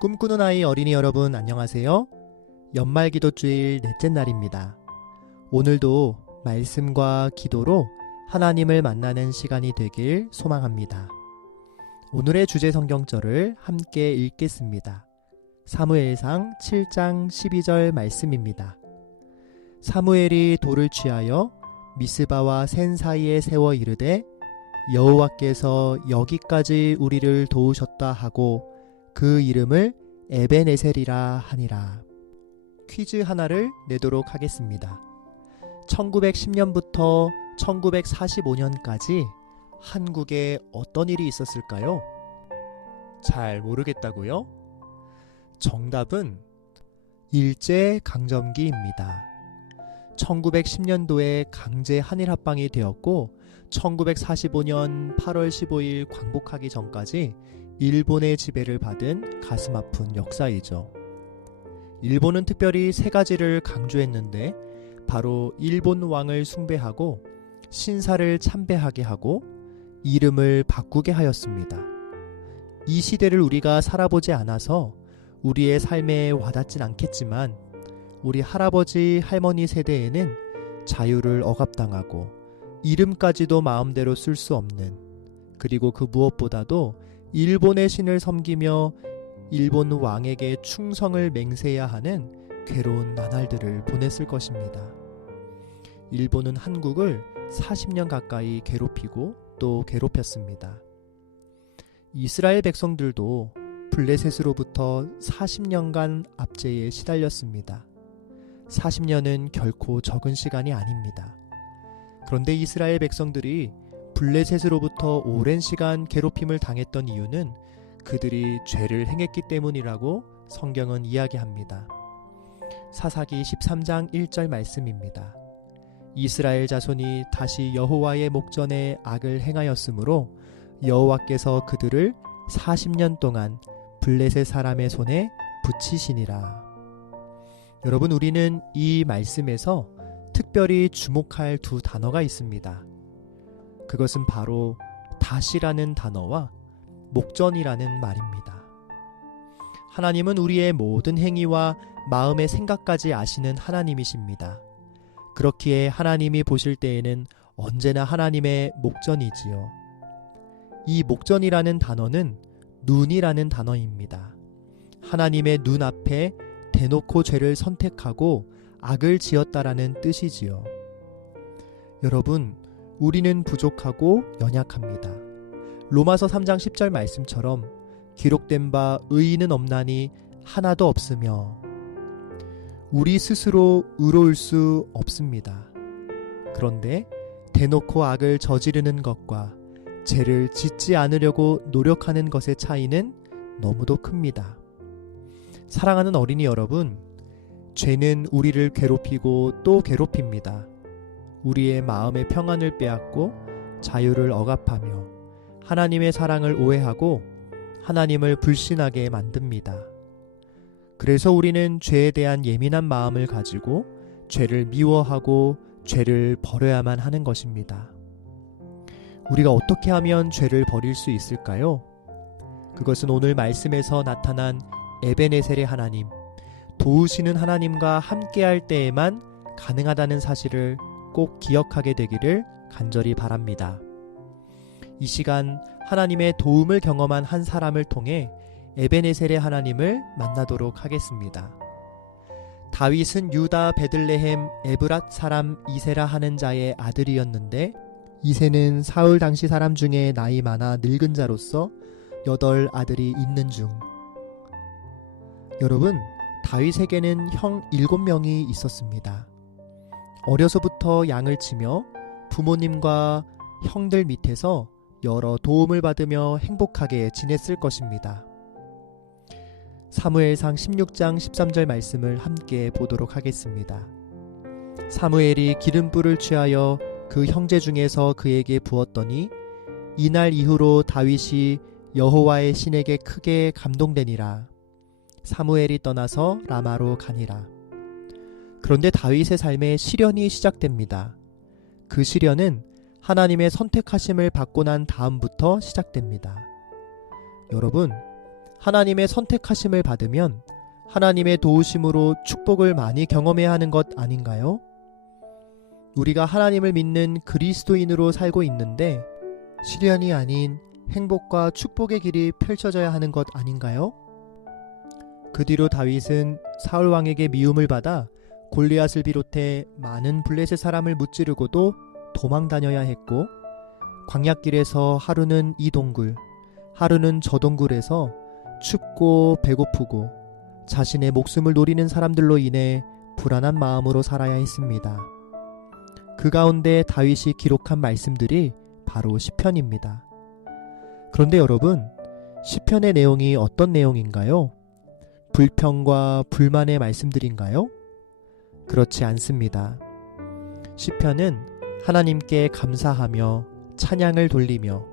꿈꾸는 아이 어린이 여러분 안녕하세요. 연말 기도주일 넷째 날입니다. 오늘도 말씀과 기도로 하나님을 만나는 시간이 되길 소망합니다. 오늘의 주제 성경절을 함께 읽겠습니다. 사무엘상 7장 12절 말씀입니다. 사무엘이 돌을 취하여 미스바와 센 사이에 세워 이르되 여호와께서 여기까지 우리를 도우셨다 하고 그 이름을 에벤에셀이라 하니라. 퀴즈 하나를 내도록 하겠습니다. 1910년부터 1945년까지 한국에 어떤 일이 있었을까요? 잘 모르겠다고요? 정답은 일제강점기입니다. 1910년도에 강제 한일 합방이 되었고 1945년 8월 15일 광복하기 전까지 일본의 지배를 받은 가슴 아픈 역사이죠. 일본은 특별히 세 가지를 강조했는데 바로 일본 왕을 숭배하고 신사를 참배하게 하고 이름을 바꾸게 하였습니다. 이 시대를 우리가 살아보지 않아서 우리의 삶에 와닿진 않겠지만 우리 할아버지 할머니 세대에는 자유를 억압당하고 이름까지도 마음대로 쓸 수 없는, 그리고 그 무엇보다도 일본의 신을 섬기며 일본 왕에게 충성을 맹세해야 하는 괴로운 나날들을 보냈을 것입니다. 일본은 한국을 40년 가까이 괴롭히고 또 괴롭혔습니다. 이스라엘 백성들도 블레셋으로부터 40년간 압제에 시달렸습니다. 40년은 결코 적은 시간이 아닙니다. 그런데 이스라엘 백성들이 블레셋으로부터 오랜 시간 괴롭힘을 당했던 이유는 그들이 죄를 행했기 때문이라고 성경은 이야기합니다. 사사기 13장 1절 말씀입니다. 이스라엘 자손이 다시 여호와의 목전에 악을 행하였으므로 여호와께서 그들을 40년 동안 블레셋 사람의 손에 붙이시니라. 여러분, 우리는 이 말씀에서 특별히 주목할 두 단어가 있습니다. 그것은 바로 다시라는 단어와 목전이라는 말입니다. 하나님은 우리의 모든 행위와 마음의 생각까지 아시는 하나님이십니다. 그렇기에 하나님이 보실 때에는 언제나 하나님의 목전이지요. 이 목전이라는 단어는 눈이라는 단어입니다. 하나님의 눈 앞에 대놓고 죄를 선택하고 악을 지었다라는 뜻이지요. 여러분, 우리는 부족하고 연약합니다. 로마서 3장 10절 말씀처럼 기록된 바 의인은 없나니 하나도 없으며, 우리 스스로 의로울 수 없습니다. 그런데 대놓고 악을 저지르는 것과 죄를 짓지 않으려고 노력하는 것의 차이는 너무도 큽니다. 사랑하는 어린이 여러분, 죄는 우리를 괴롭히고 또 괴롭힙니다. 우리의 마음의 평안을 빼앗고 자유를 억압하며 하나님의 사랑을 오해하고 하나님을 불신하게 만듭니다. 그래서 우리는 죄에 대한 예민한 마음을 가지고 죄를 미워하고 죄를 버려야만 하는 것입니다. 우리가 어떻게 하면 죄를 버릴 수 있을까요? 그것은 오늘 말씀에서 나타난 에벤에셀의 하나님, 도우시는 하나님과 함께할 때에만 가능하다는 사실을 꼭 기억하게 되기를 간절히 바랍니다. 이 시간 하나님의 도움을 경험한 한 사람을 통해 에벤에셀의 하나님을 만나도록 하겠습니다. 다윗은 유다 베들레헴 에브랏 사람 이세라 하는 자의 아들이었는데, 이세는 사울 당시 사람 중에 나이 많아 늙은 자로서 8 아들이 있는 중. 여러분, 다윗에게는 형 7명이 있었습니다. 어려서부터 양을 치며 부모님과 형들 밑에서 여러 도움을 받으며 행복하게 지냈을 것입니다. 사무엘상 16장 13절 말씀을 함께 보도록 하겠습니다. 사무엘이 기름불을 취하여 그 형제 중에서 그에게 부었더니 이날 이후로 다윗이 여호와의 신에게 크게 감동되니라. 사무엘이 떠나서 라마로 가니라. 그런데 다윗의 삶에 시련이 시작됩니다. 그 시련은 하나님의 선택하심을 받고 난 다음부터 시작됩니다. 여러분, 하나님의 선택하심을 받으면 하나님의 도우심으로 축복을 많이 경험해야 하는 것 아닌가요? 우리가 하나님을 믿는 그리스도인으로 살고 있는데 시련이 아닌 행복과 축복의 길이 펼쳐져야 하는 것 아닌가요? 그 뒤로 다윗은 사울 왕에게 미움을 받아 골리앗을 비롯해 많은 블레셋 사람을 무찌르고도 도망 다녀야 했고, 광야길에서 하루는 이 동굴, 하루는 저 동굴에서 춥고 배고프고 자신의 목숨을 노리는 사람들로 인해 불안한 마음으로 살아야 했습니다. 그 가운데 다윗이 기록한 말씀들이 바로 시편입니다. 그런데 여러분, 시편의 내용이 어떤 내용인가요? 불평과 불만의 말씀들인가요? 그렇지 않습니다. 시편은 하나님께 감사하며 찬양을 돌리며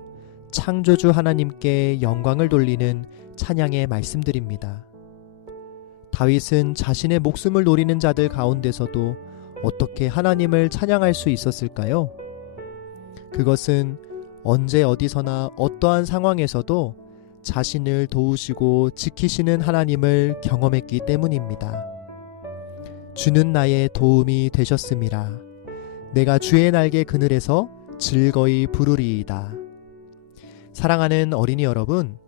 창조주 하나님께 영광을 돌리는 찬양의 말씀들입니다. 다윗은 자신의 목숨을 노리는 자들 가운데서도 어떻게 하나님을 찬양할 수 있었을까요? 그것은 언제 어디서나 어떠한 상황에서도 자신을 도우시고 지키시는 하나님을 경험했기 때문입니다. 주는 나의 도움이 되셨음이라. 내가 주의 날개 그늘에서 즐거이 부르리이다. 사랑하는 어린이 여러분,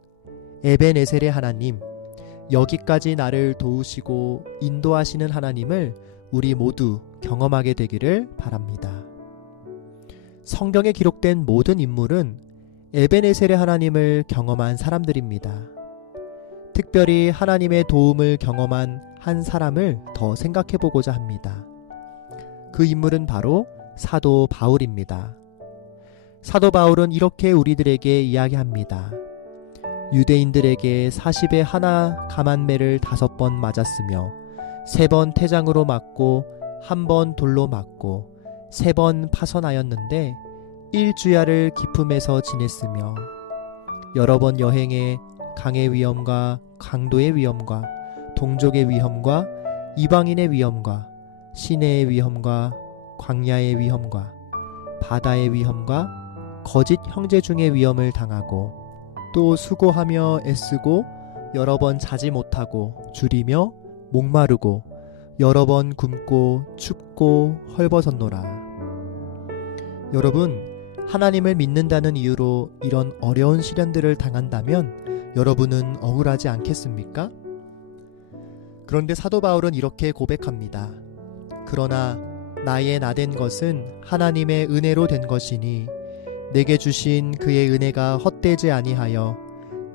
에벤에셀의 하나님, 여기까지 나를 도우시고 인도하시는 하나님을 우리 모두 경험하게 되기를 바랍니다. 성경에 기록된 모든 인물은 에벤에셀의 하나님을 경험한 사람들입니다. 특별히 하나님의 도움을 경험한 한 사람을 더 생각해 보고자 합니다. 그 인물은 바로 사도 바울입니다. 사도 바울은 이렇게 우리들에게 이야기합니다. 유대인들에게 40에 하나 감한매를 5번 맞았으며 3번 태장으로 맞고 1번 돌로 맞고 3번 파선하였는데 1주야를 기품에서 지냈으며 여러 번 여행에 강의 위험과 강도의 위험과 동족의 위험과 이방인의 위험과 시내의 위험과 광야의 위험과 바다의 위험과 거짓 형제 중의 위험을 당하고 또 수고하며 애쓰고 여러 번 자지 못하고 줄이며 목마르고 여러 번 굶고 춥고 헐벗었노라. 여러분, 하나님을 믿는다는 이유로 이런 어려운 시련들을 당한다면 여러분은 억울하지 않겠습니까? 그런데 사도 바울은 이렇게 고백합니다. 그러나 나의 나된 것은 하나님의 은혜로 된 것이니 내게 주신 그의 은혜가 헛되지 아니하여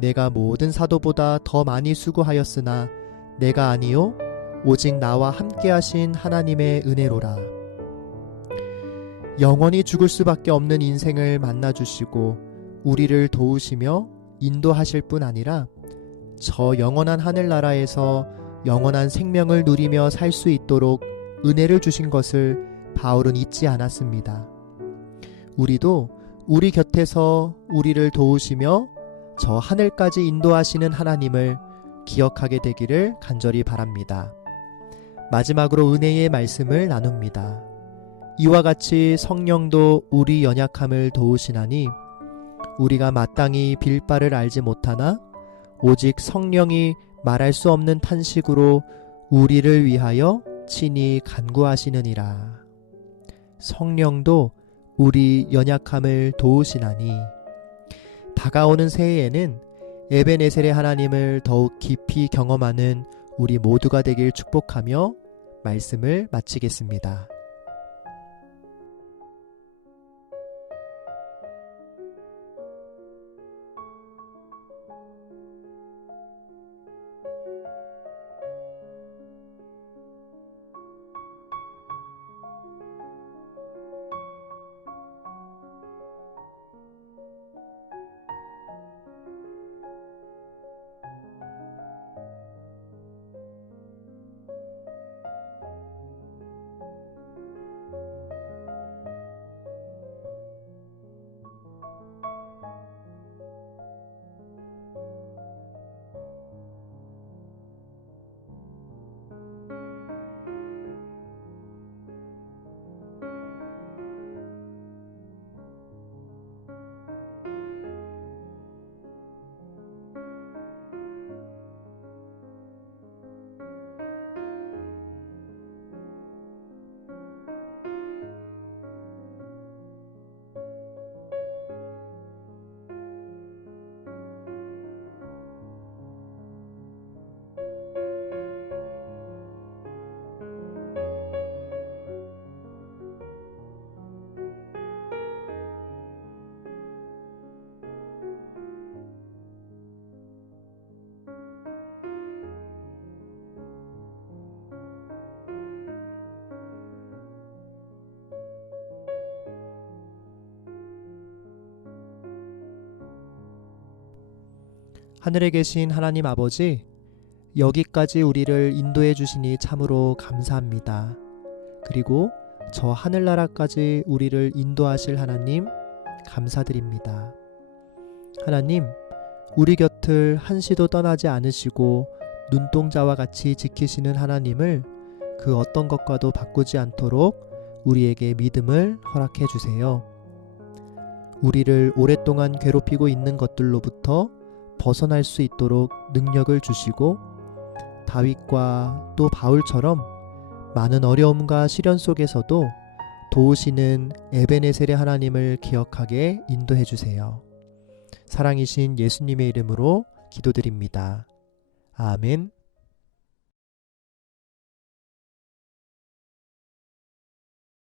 내가 모든 사도보다 더 많이 수고하였으나 내가 아니요 오직 나와 함께 하신 하나님의 은혜로라. 영원히 죽을 수밖에 없는 인생을 만나주시고 우리를 도우시며 인도하실 뿐 아니라 저 영원한 하늘나라에서 영원한 생명을 누리며 살 수 있도록 은혜를 주신 것을 바울은 잊지 않았습니다. 우리도 우리 곁에서 우리를 도우시며 저 하늘까지 인도하시는 하나님을 기억하게 되기를 간절히 바랍니다. 마지막으로 은혜의 말씀을 나눕니다. 이와 같이 성령도 우리 연약함을 도우시나니 우리가 마땅히 빌 바를 알지 못하나 오직 성령이 말할 수 없는 탄식으로 우리를 위하여 친히 간구하시느니라. 성령도 우리 연약함을 도우시나니. 다가오는 새해에는 에벤에셀의 하나님을 더욱 깊이 경험하는 우리 모두가 되길 축복하며 말씀을 마치겠습니다. 하늘에 계신 하나님 아버지, 여기까지 우리를 인도해 주시니 참으로 감사합니다. 그리고 저 하늘나라까지 우리를 인도하실 하나님 감사드립니다. 하나님, 우리 곁을 한시도 떠나지 않으시고 눈동자와 같이 지키시는 하나님을 그 어떤 것과도 바꾸지 않도록 우리에게 믿음을 허락해 주세요. 우리를 오랫동안 괴롭히고 있는 것들로부터 벗어날 수 있도록 능력을 주시고 다윗과 또 바울처럼 많은 어려움과 시련 속에서도 도우시는 에베네셀의 하나님을 기억하게 인도해 주세요. 사랑이신 예수님의 이름으로 기도드립니다. 아멘.